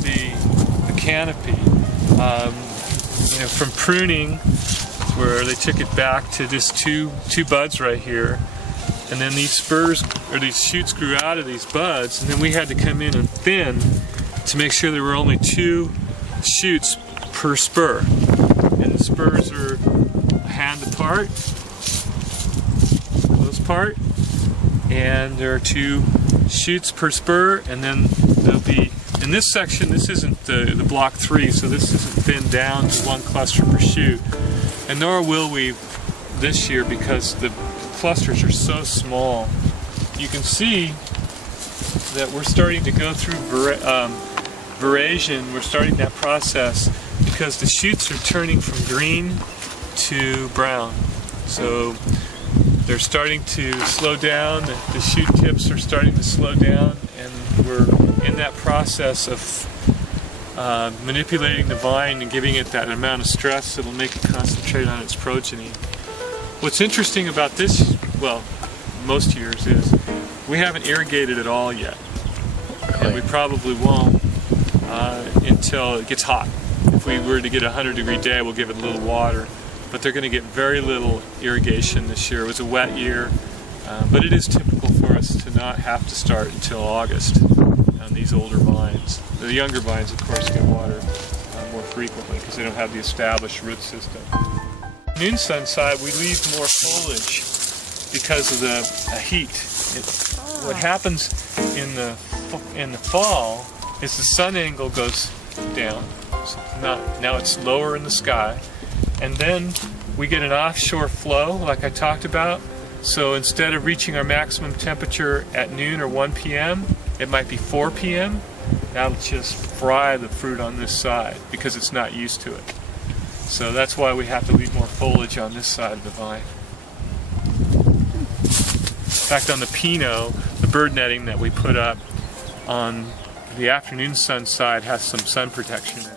the canopy. From pruning, where they took it back to just two buds right here, and then these spurs or these shoots grew out of these buds, and then we had to come in and thin to make sure there were only 2 shoots per spur, and the spurs are a hand apart, close part, and there are 2 shoots per spur, and then there'll be, in this section, this isn't the block 3, so this isn't thinned down to 1 cluster per shoot, and nor will we this year because the clusters are so small. You can see that we're starting to go through veraison. We're starting that process because the shoots are turning from green to brown. So they're starting to slow down, the shoot tips are starting to slow down, and we're in that process of manipulating the vine and giving it that amount of stress that'll make it concentrate on its progeny. What's interesting about this, well, most years, is we haven't irrigated at all yet. And we probably won't until it gets hot. If we were to get a 100-degree day, we'll give it a little water. But they're going to get very little irrigation this year. It was a wet year, but it is typical for us to not have to start until August on these older vines. The younger vines, of course, get water more frequently because they don't have the established root system. Noon sun side, we leave more foliage because of the heat. What happens in the fall is the sun angle goes down. So now it's lower in the sky, and then we get an offshore flow like I talked about. So instead of reaching our maximum temperature at noon or 1 p.m., it might be 4 p.m. That'll just fry the fruit on this side because it's not used to it. So that's why we have to leave more foliage on this side of the vine. In fact, on the Pinot, the bird netting that we put up on the afternoon sun side has some sun protection in it.